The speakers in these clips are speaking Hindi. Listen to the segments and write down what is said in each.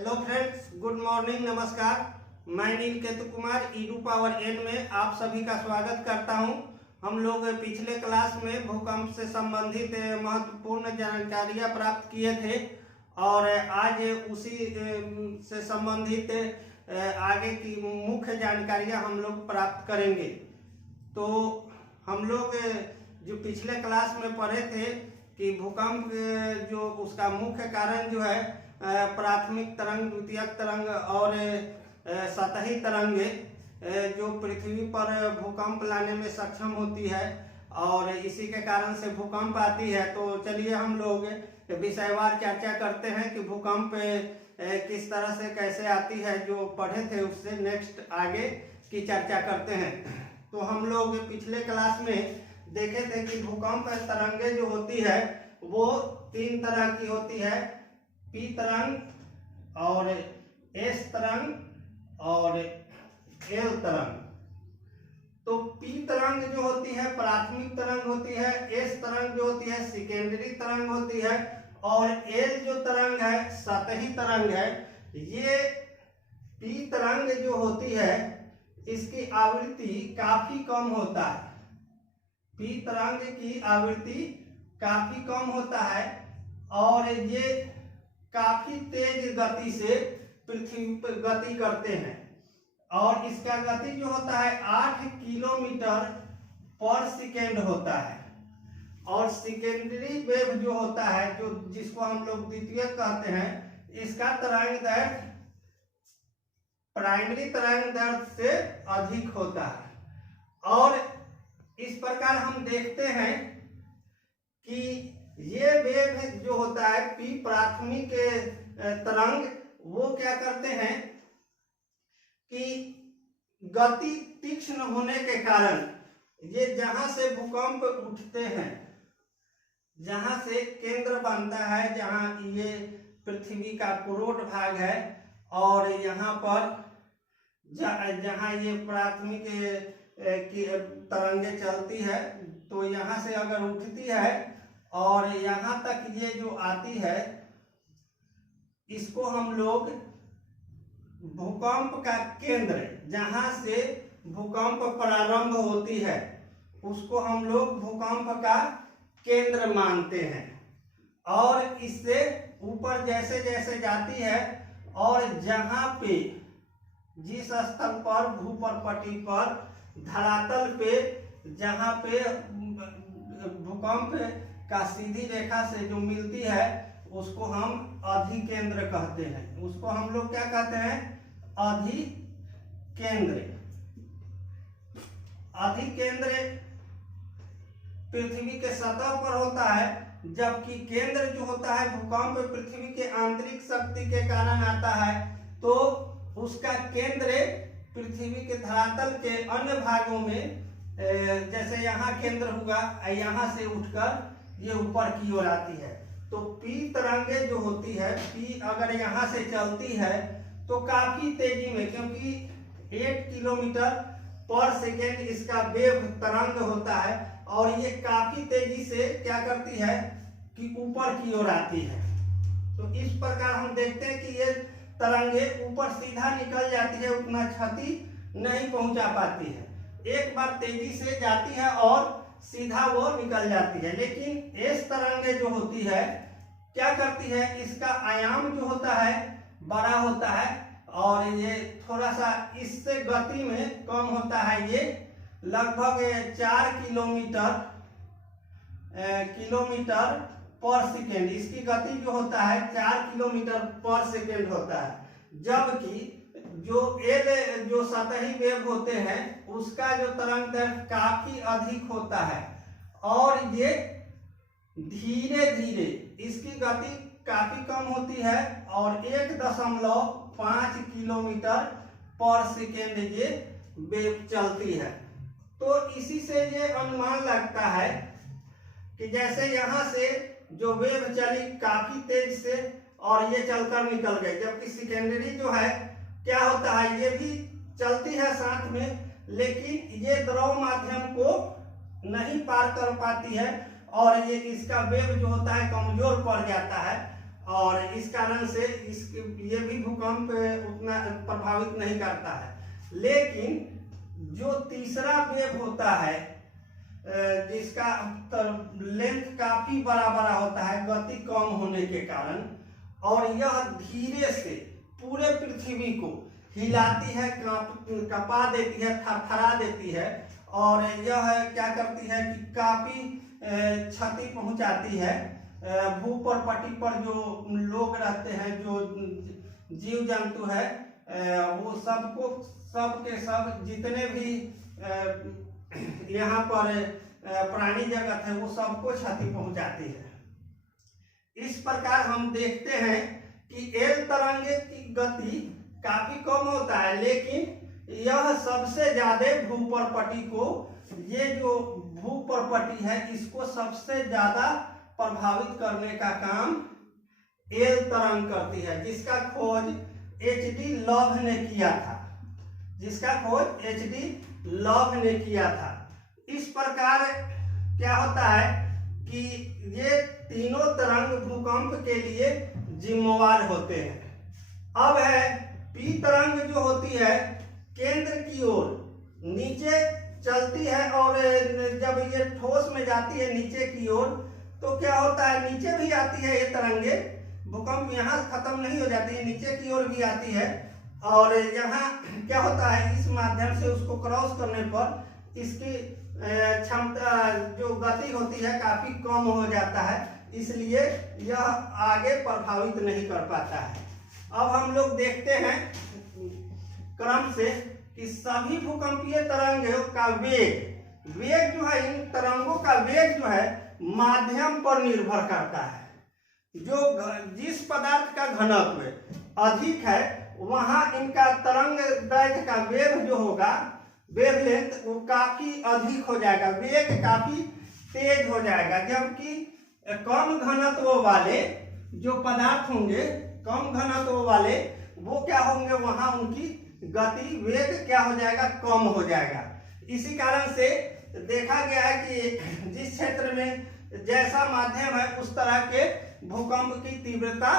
हेलो फ्रेंड्स, गुड मॉर्निंग, नमस्कार। मैं Neel Ketu Kumar Edu Power N में आप सभी का स्वागत करता हूं। हम लोग पिछले क्लास में भूकंप से संबंधित महत्वपूर्ण जानकारियां प्राप्त किए थे और आज उसी से संबंधित आगे की मुख्य जानकारियां हम लोग प्राप्त करेंगे। तो हम लोग जो पिछले क्लास में पढ़े थे कि भूकंप जो उसका मुख्य कारण जो है प्राथमिक तरंग, द्वितीयक तरंग और सतही तरंग जो पृथ्वी पर भूकंप लाने में सक्षम होती है और इसी के कारण से भूकंप आती है। तो चलिए हम लोग विषयवार चर्चा करते हैं कि भूकंप किस तरह से कैसे आती है। जो पढ़े थे उससे नेक्स्ट आगे की चर्चा करते हैं। तो हम लोग पिछले क्लास में देखे थे कि भूकंप तरंगे जो होती है वो तीन तरह की होती है, पी तरंग और एस तरंग और एल तरंग। तो पी तरंग जो होती है प्राथमिक तरंग होती है, एस तरंग जो होती है सेकेंडरी तरंग होती है और एल जो तरंग है सतही तरंग है। ये पी तरंग जो होती है इसकी आवृत्ति काफी कम होता है। पी तरंग की आवृत्ति काफी कम होता है और ये काफी तेज गति से पृथ्वी पर गति करते हैं और इसका गति जो होता है 8 किलोमीटर पर सेकेंड होता है। और सेकेंडरी वेव जो होता है, जो जिसको हम लोग द्वितीयक कहते हैं, इसका तरंग दैर्ध्य प्राइमरी तरंग दैर्ध्य से अधिक होता है। और इस प्रकार हम देखते हैं कि ये वेव जो होता है पी प्राथमिक तरंग, वो क्या करते हैं कि गति तीक्ष्ण होने के कारण ये जहां से भूकंप उठते हैं, जहां से केंद्र बनता है, जहां ये पृथ्वी का कोरोड भाग है और यहाँ पर जहां ये प्राथमिक की तरंगे चलती है, तो यहाँ से अगर उठती है और यहाँ तक ये जो आती है, इसको हम लोग भूकंप का केंद्र, जहां से भूकंप प्रारंभ होती है, उसको हम लोग भूकंप का केंद्र मानते हैं। और इससे ऊपर जैसे जैसे जाती है और जहां पे जिस स्थल पर भूपरपट्टी पर धरातल पे जहां पे भूकंप का सीधी रेखा से जो मिलती है उसको हम अधिकेंद्र कहते हैं। उसको हम लोग क्या कहते हैं? अधिकेंद्र। अधिकेंद्र पृथ्वी के सतह पर होता है, जबकि केंद्र जो होता है भूकंप पृथ्वी के आंतरिक शक्ति के कारण आता है। तो उसका केंद्र पृथ्वी के धरातल के अन्य भागों में, जैसे यहाँ केंद्र हुआ, यहाँ से उठकर ये ऊपर की ओर आती है। तो पी तरंगे जो होती है, पी अगर यहाँ से चलती है तो काफी तेजी में, क्योंकि 8 किलोमीटर पर सेकेंड इसका वेव तरंग होता है और ये काफी तेजी से क्या करती है कि ऊपर की ओर आती है। तो इस प्रकार हम देखते हैं कि ये तरंगे ऊपर सीधा निकल जाती है, उतना क्षति नहीं पहुंचा पाती है। एक बार तेजी से जाती है और सीधा वो निकल जाती है। लेकिन एस तरंगे जो होती है क्या करती है, इसका आयाम जो होता है बड़ा होता है और ये थोड़ा सा इससे गति में कम होता है। ये लगभग 4 किलोमीटर पर सेकेंड, इसकी गति जो होता है 4 किलोमीटर पर सेकेंड होता है। जबकि जो सतही वेव होते हैं उसका जो तरंग दैर्ध्य काफी अधिक होता है और ये धीरे धीरे, इसकी गति काफी कम होती है और 1.5 किलोमीटर पर सेकेंड ये वेव चलती है। तो इसी से ये अनुमान लगता है कि जैसे यहाँ से जो वेव चली काफी तेज से और ये चलकर निकल गई, जबकि सेकेंडरी जो है क्या होता है, ये भी चलती है साथ में, लेकिन ये द्रव माध्यम को नहीं पार कर पाती है और ये इसका वेव जो होता है कमजोर पड़ जाता है और इस कारण से ये भी भूकंप उतना प्रभावित नहीं करता है। लेकिन जो तीसरा वेव होता है जिसका लेंथ काफी बड़ा बड़ा होता है गति कम होने के कारण, और यह धीरे से पूरे पृथ्वी को हिलाती है, कपा देती है, थरथरा देती है, और यह क्या करती है कि काफी क्षति पहुंचाती है भूपरपटी पर जो लोग रहते हैं, जो जीव जंतु है, वो सब के सब जितने भी यहाँ पर प्राणी जगत है वो सबको क्षति पहुंचाती है। इस प्रकार हम देखते हैं कि एल तरंगे की गति काफी कम होता है, लेकिन यह सबसे ज्यादा भूपरपटी को, ये जो भूपरपटी है इसको सबसे ज्यादा प्रभावित करने का काम एल तरंग करती है, जिसका खोज HD लव ने किया था, ने किया था। इस प्रकार क्या होता है कि ये तीनों तरंग भूकंप के लिए जिम्मेवार होते हैं। अब है पी तरंग जो होती है केंद्र की ओर नीचे चलती है, और जब ये ठोस में जाती है नीचे की ओर तो क्या होता है, नीचे भी आती है ये तरंगे, भूकंप यहाँ खत्म नहीं हो जाती है, नीचे की ओर भी आती है, और यहाँ क्या होता है इस माध्यम से उसको क्रॉस करने पर इसकी क्षमता जो गति होती है काफी कम हो जाता है, इसलिए यह आगे प्रभावित नहीं कर पाता है। अब हम लोग देखते हैं क्रम से कि सभी भूकंपीय तरंगों का वेग जो है, इन तरंगों का वेग जो है माध्यम पर निर्भर करता है। जो जिस पदार्थ का घनत्व अधिक है वहां इनका तरंग दैर्घ्य का वेग जो होगा, वेवलेंथ, वो काफी अधिक हो जाएगा, वेग काफी तेज हो जाएगा। जबकि कम घनत्व वाले जो पदार्थ होंगे, कम घनत्व वाले वो क्या होंगे, वहां उनकी गति वेग क्या हो जाएगा, कम हो जाएगा। इसी कारण से देखा गया है कि जिस क्षेत्र में जैसा माध्यम है उस तरह के भूकंप की तीव्रता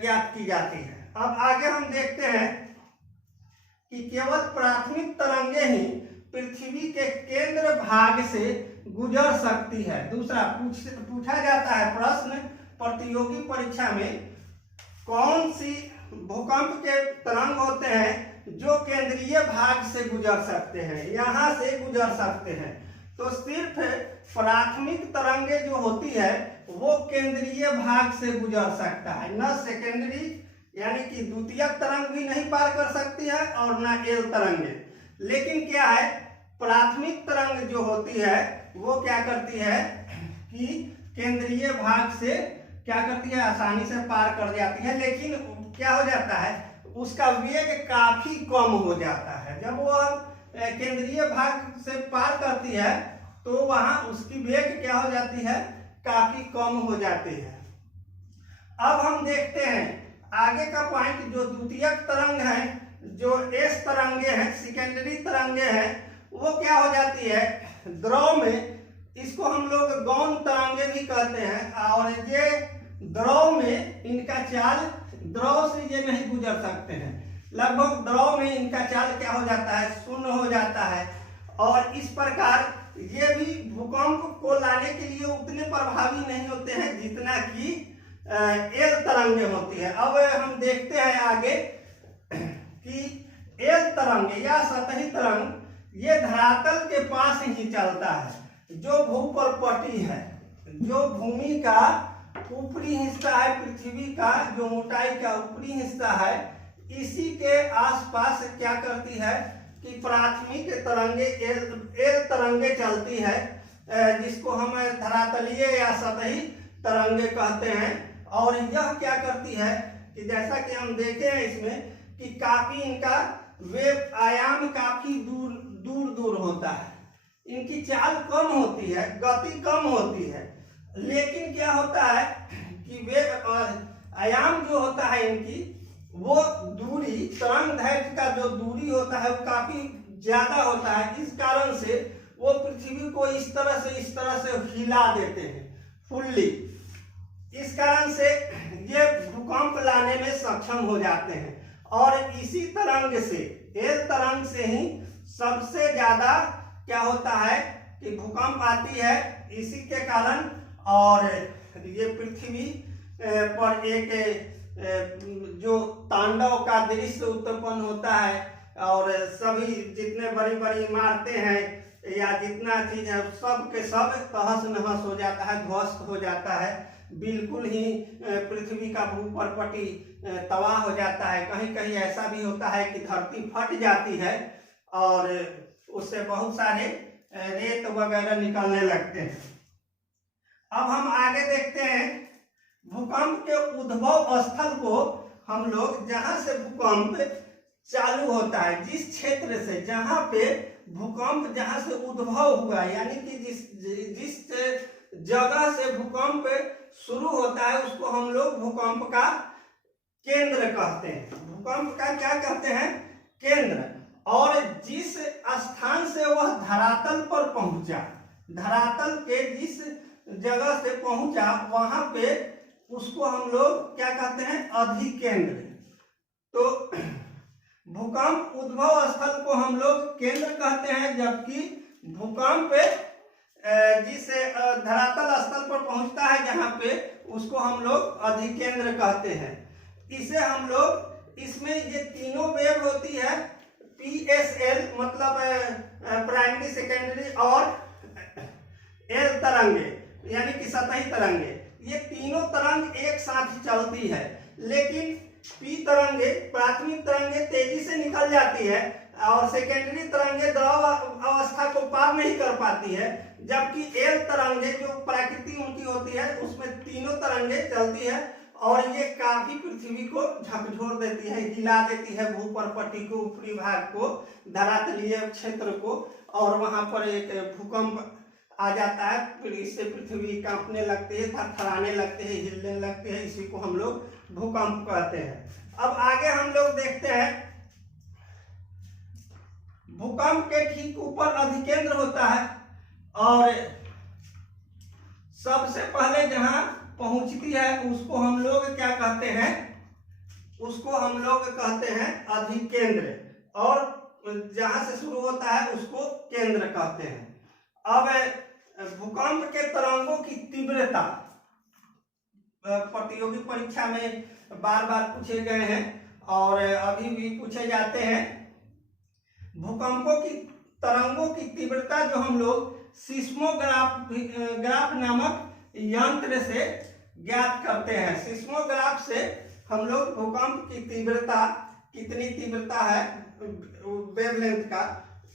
ज्ञात की जाती है। अब आगे हम देखते हैं कि केवल प्राथमिक तरंगे ही पृथ्वी के केंद्र भाग से गुजर सकती है। दूसरा पूछा जाता है प्रश्न प्रतियोगी परीक्षा में, कौन सी भूकंप के तरंग होते हैं जो केंद्रीय भाग से गुजर सकते हैं, यहाँ से गुजर सकते हैं। तो सिर्फ प्राथमिक तरंगे जो होती है वो केंद्रीय भाग से गुजर सकता है, न सेकेंडरी यानी कि द्वितीयक तरंग भी नहीं पार कर सकती है और न एल तरंगे। लेकिन क्या है, प्राथमिक तरंग जो होती है वो क्या करती है कि केंद्रीय भाग से क्या करती है, आसानी से पार कर जाती है। लेकिन क्या हो जाता है, उसका वेग काफी कम हो जाता है। जब वह केंद्रीय भाग से पार करती है तो वहां उसकी वेग क्या हो जाती है, काफी कम हो जाती है। अब हम देखते हैं आगे का पॉइंट, जो द्वितीयक तरंग है, जो एस तरंगे हैं, सेकेंडरी तरंगे हैं, वो क्या हो जाती है द्रव में, इसको हम लोग गौण तरंगे भी कहते हैं। और ये द्रव में इनका चाल, द्रव से ये नहीं गुजर सकते हैं, लगभग द्रव में इनका चाल क्या हो जाता है, शून्य हो जाता है। और इस प्रकार ये भी भूकंप को लाने के लिए उतने प्रभावी नहीं होते हैं जितना कि एल तरंगे होती है। अब हम देखते हैं आगे कि एल तरंग या सतही तरंग ये धरातल के पास ही चलता है। जो भूपरपटी है, जो भूमि का ऊपरी हिस्सा है, पृथ्वी का जो मोटाई का ऊपरी हिस्सा है, इसी के आसपास क्या करती है कि प्राथमिक तरंगे एल तरंगे चलती है, जिसको हम धरातलीय या सतही तरंगे कहते हैं। और यह क्या करती है कि जैसा कि हम देखे हैं इसमें कि काफी इनका वेव आयाम काफी दूर होता है, इनकी चाल कम होती है, गति कम होती है। लेकिन क्या होता है कि वेव आयाम जो होता है इनकी, वो दूरी, तरंग दैर्घ्य का जो दूरी होता है वो काफी ज्यादा होता है। इस कारण से वो पृथ्वी को इस तरह से हिला देते हैं फुल्ली। इस कारण से ये भूकंप लाने में सक्षम हो जाते हैं। और इसी तरंग से, एल तरंग से ही सबसे ज्यादा क्या होता है कि भूकंप आती है। इसी के कारण और ये पृथ्वी पर एक जो तांडव का दृश्य उत्पन्न होता है और सभी जितने बड़ी बड़ी इमारतें हैं या जितना चीज है सब के सब तहस नहस हो जाता है, ध्वस्त हो जाता है। बिल्कुल ही पृथ्वी का भूपर्पटी तबाह हो जाता है। कहीं कहीं ऐसा भी होता है कि धरती फट जाती है और उससे बहुत सारे रेत वगैरह निकलने लगते हैं। अब हम आगे देखते हैं भूकंप के उद्भव स्थल को हम लोग, जहां से भूकंप चालू होता है, जिस क्षेत्र से जहां पे भूकंप जहां से उद्भव हुआ, यानी कि जिस जगह से भूकंप शुरू होता है उसको हम लोग भूकंप का केंद्र कहते हैं। भूकंप का क्या कहते हैं? केंद्र। और जिस स्थान से वह धरातल पर पहुंचा, धरातल के जिस जगह से पहुंचा वहां पे उसको हम लोग क्या कहते हैं? अधिकेंद्र। तो भूकंप उद्भव स्थल को हम लोग केंद्र कहते हैं, जबकि भूकंप जिस धरातल स्थल पर पहुंचता है जहां पे उसको हम लोग अधिकेंद्र कहते हैं। इसे हम लोग, इसमें ये तीनों वेव होती है, PSL मतलब प्राइमरी, सेकेंडरी और एल तरंगे यानी कि सतही तरंगे। ये तीनों तरंग एक साथ चलती है, लेकिन पी तरंगे, प्राथमिक तरंगे तेजी से निकल जाती है और सेकेंडरी तरंगे द्रव अवस्था को पार नहीं कर पाती है, जबकि एल तरंगे जो प्रकृति उनकी होती है उसमें तीनों तरंगे चलती है और ये काफी पृथ्वी को झकझोर देती है, हिला देती है भूपर्पटी को, ऊपरी भाग को, धरातलीय क्षेत्र को, और वहां पर एक भूकंप आ जाता है। फिर इससे पृथ्वी कांपने लगती है, थरथराने लगते हैं, हिलने लगते हैं। इसी को हम लोग भूकंप कहते हैं। अब आगे हम लोग देखते हैं भूकंप के ठीक ऊपर अधिकेंद्र होता है और सबसे पहले जहां पहुंचती है उसको हम लोग क्या कहते हैं? उसको हम लोग कहते हैं अधिकेंद्र, और जहां से शुरू होता है उसको केंद्र कहते हैं। अब भूकंप के तरंगों की तीव्रता प्रतियोगी परीक्षा में बार बार पूछे गए हैं और अभी भी पूछे जाते हैं। भूकंपों की तरंगों की तीव्रता जो हम लोग सिस्मोग्राफ नामक यंत्र से ज्ञात करते हैं। सिस्मोग्राफ से हम लोग भूकंप की तीव्रता, कितनी तीव्रता है वेवलेंथ का,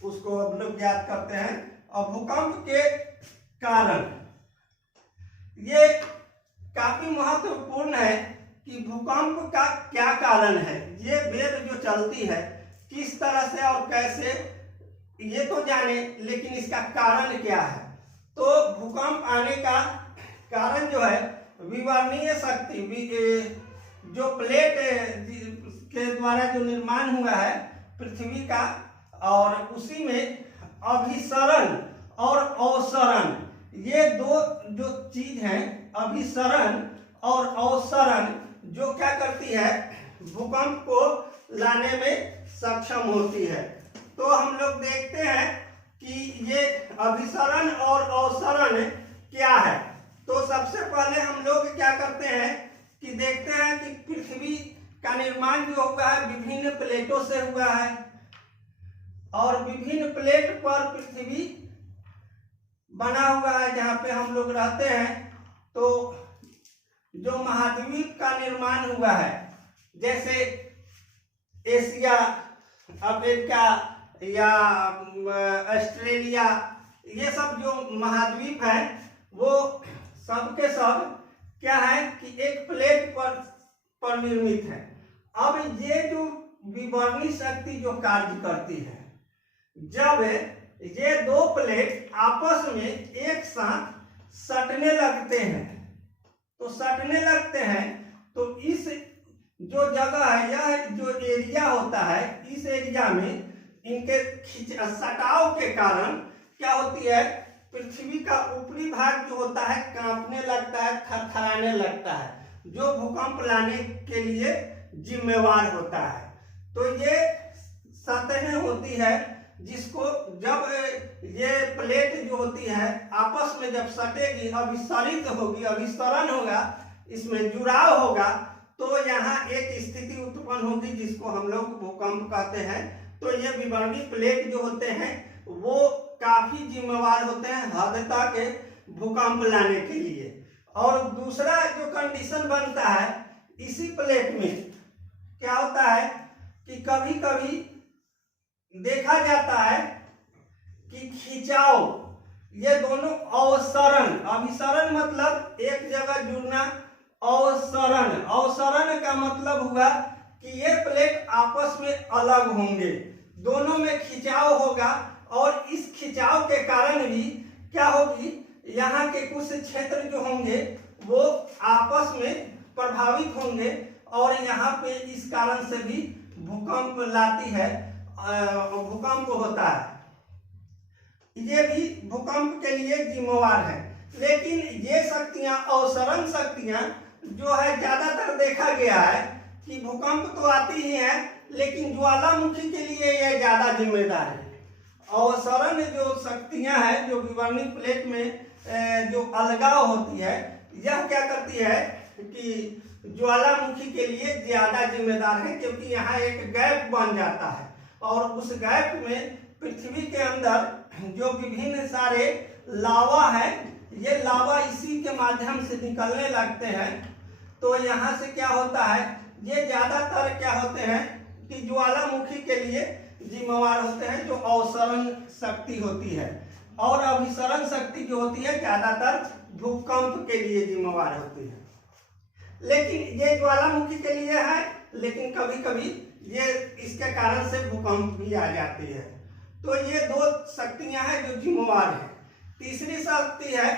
उसको हम लोग ज्ञात करते हैं। और भूकंप के कारण ये काफी महत्वपूर्ण है कि भूकंप का क्या कारण है, ये वेव जो चलती है किस तरह से और कैसे, ये तो जाने, लेकिन इसका कारण क्या है। तो भूकंप आने का कारण जो है विवर्णीय शक्ति, जो प्लेट के द्वारा जो निर्माण हुआ है पृथ्वी का, और उसी में अभिसरण और अवसरण, ये दो जो चीज है, अभिसरण और अवसरण, जो क्या करती है भूकंप को लाने में सक्षम होती है। तो हम लोग देखते हैं कि ये अभिसरण और अवसरण क्या है। तो सबसे पहले हम लोग क्या करते हैं कि देखते हैं कि पृथ्वी का निर्माण जो हुआ है विभिन्न प्लेटों से हुआ है और विभिन्न प्लेट पर पृथ्वी बना हुआ है जहाँ पे हम लोग रहते हैं। तो जो महाद्वीप का निर्माण हुआ है, जैसे एशिया, अफ्रीका या ऑस्ट्रेलिया, ये सब जो महाद्वीप हैं वो सब के सब क्या है कि एक प्लेट पर निर्मित है। अब ये जो विवर्णी शक्ति जो कार्य करती है, जब ये दो प्लेट आपस में एक साथ सटने लगते हैं, तो सटने लगते हैं तो इस जो जगह है, यह जो एरिया होता है, इस एरिया में इनके सटाव के कारण क्या होती है पृथ्वी का ऊपरी भाग जो होता है कांपने लगता है, थरथराने लगता है, जो भूकंप लाने के लिए जिम्मेवार होता है। तो ये सतहें होती है जिसको जब ये प्लेट जो होती है आपस में जब सटेगी, अभिसरित होगी, अभिसरण होगा, इसमें जुड़ाव होगा, तो यहाँ एक स्थिति उत्पन्न होगी जिसको हम लोग भूकंप कहते हैं। तो ये विवर्णी प्लेट जो होते हैं वो काफी जिम्मेवार होते हैं हद तक भूकंप लाने के लिए। और दूसरा जो कंडीशन बनता है इसी प्लेट में क्या होता है कि कभी कभी देखा जाता है कि खिंचाव, ये दोनों अवसरण, अभिसरण मतलब एक जगह जुड़ना, अवसरण, अवसरण का मतलब हुआ कि ये प्लेट आपस में अलग होंगे, दोनों में खिंचाव होगा, और इस खिंचाव के कारण भी क्या होगी, यहाँ के कुछ क्षेत्र जो होंगे वो आपस में प्रभावित होंगे, और यहाँ पे इस कारण से भी भूकंप लाती है, भूकंप होता है। ये भी भूकंप के लिए जिम्मेवार है। लेकिन ये शक्तियां, अवसरण शक्तियां जो है ज्यादातर देखा गया है कि भूकंप तो आती ही है, लेकिन ज्वालामुखी के लिए यह ज्यादा जिम्मेदार है। अवसरण जो शक्तियां हैं जो विवर्णी प्लेट में जो अलगाव होती है, यह क्या करती है कि ज्वालामुखी के लिए ज्यादा जिम्मेदार है, क्योंकि यहाँ एक गैप बन जाता है, और उस गैप में पृथ्वी के अंदर जो विभिन्न सारे लावा है, ये लावा इसी के माध्यम से निकलने लगते हैं। तो यहाँ से क्या होता है, ये ज्यादातर क्या होते हैं कि ज्वालामुखी के लिए जिम्मेवार होते हैं, जो अवसरण शक्ति होती है, और अभिसरण शक्ति जो होती है ज्यादातर भूकंप के लिए जिम्मेवार होती है। लेकिन ये ज्वालामुखी के लिए है, लेकिन कभी कभी ये इसके कारण से भूकंप भी आ जाती है। तो ये दो शक्तियां हैं जो जिम्मेवार है। तीसरी शक्ति है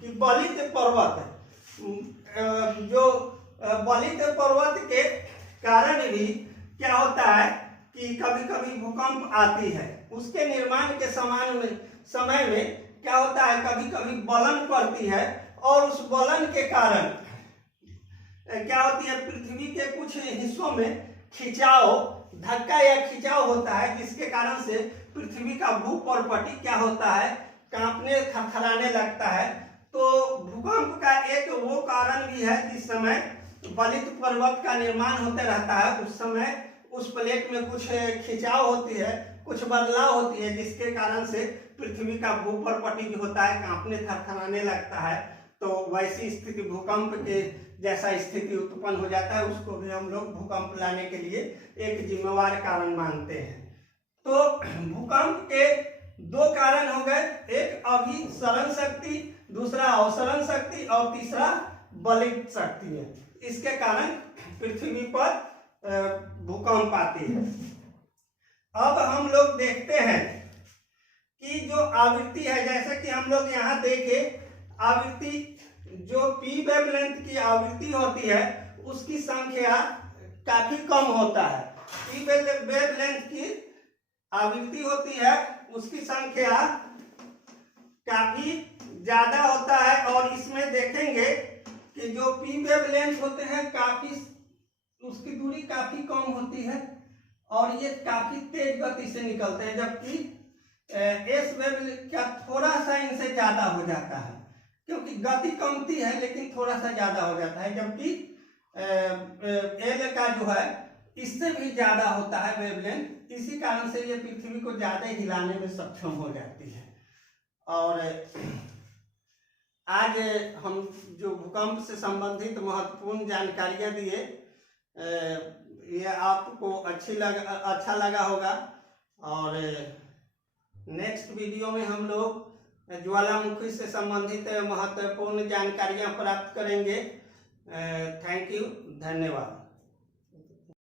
कि बलित पर्वत, जो बलित पर्वत के कारण भी क्या होता है कि कभी कभी भूकंप आती है। उसके निर्माण के समय में क्या होता है, कभी कभी बलन पड़ती है, और उस बलन के कारण क्या होती है, पृथ्वी के कुछ हिस्सों में खिंचाव, धक्का या खिंचाव होता है, जिसके कारण से पृथ्वी का भूपर्पटी क्या होता है, कांपने, थरथराने लगता है। तो भूकंप का एक वो कारण भी है, जिस समय बलित पर्वत का निर्माण होते रहता है उस समय उस प्लेट में कुछ खिंचाव होती है, कुछ बदलाव होती है, जिसके कारण से पृथ्वी का भूपर्पटी जो होता है कांपने, थरथराने लगता है। तो वैसी स्थिति, भूकंप के जैसा स्थिति उत्पन्न हो जाता है, उसको भी हम लोग भूकंप लाने के लिए एक जिम्मेवार कारण मानते हैं। तो भूकंप के दो कारण हो गए, एक अभिसरण शक्ति, दूसरा अवसरण शक्ति, और तीसरा बलित शक्ति है। इसके कारण पृथ्वी पर भूकंप आती है। अब हम लोग देखते हैं कि जो आवृत्ति है, जैसे कि हम लोग यहाँ देखे, आवृत्ति जो पी वेवलेंथ की आवृत्ति होती है उसकी संख्या काफी कम होता है। पी वेवलेंथ की आवृत्ति होती है उसकी संख्या काफी ज्यादा होता है, और इसमें देखेंगे कि जो पी वेवलेंथ होते हैं काफी, उसकी दूरी काफी कम होती है, और ये काफी तेज गति से निकलते हैं, जबकि एस वेवलेंथ क्या थोड़ा सा इनसे ज्यादा हो जाता है, क्योंकि गति कमती है लेकिन थोड़ा सा ज्यादा हो जाता है, जबकि एल का जो है इससे भी ज्यादा होता है वेवलेंथ। इसी कारण से ये पृथ्वी को ज्यादा हिलाने में सक्षम हो जाती है। और आज हम जो भूकंप से संबंधित महत्वपूर्ण जानकारियां दिए, ये आपको अच्छा लगा होगा। और नेक्स्ट वीडियो में हम लोग ज्वालामुखी से संबंधित महत्वपूर्ण जानकारियां प्राप्त करेंगे। थैंक यू, धन्यवाद।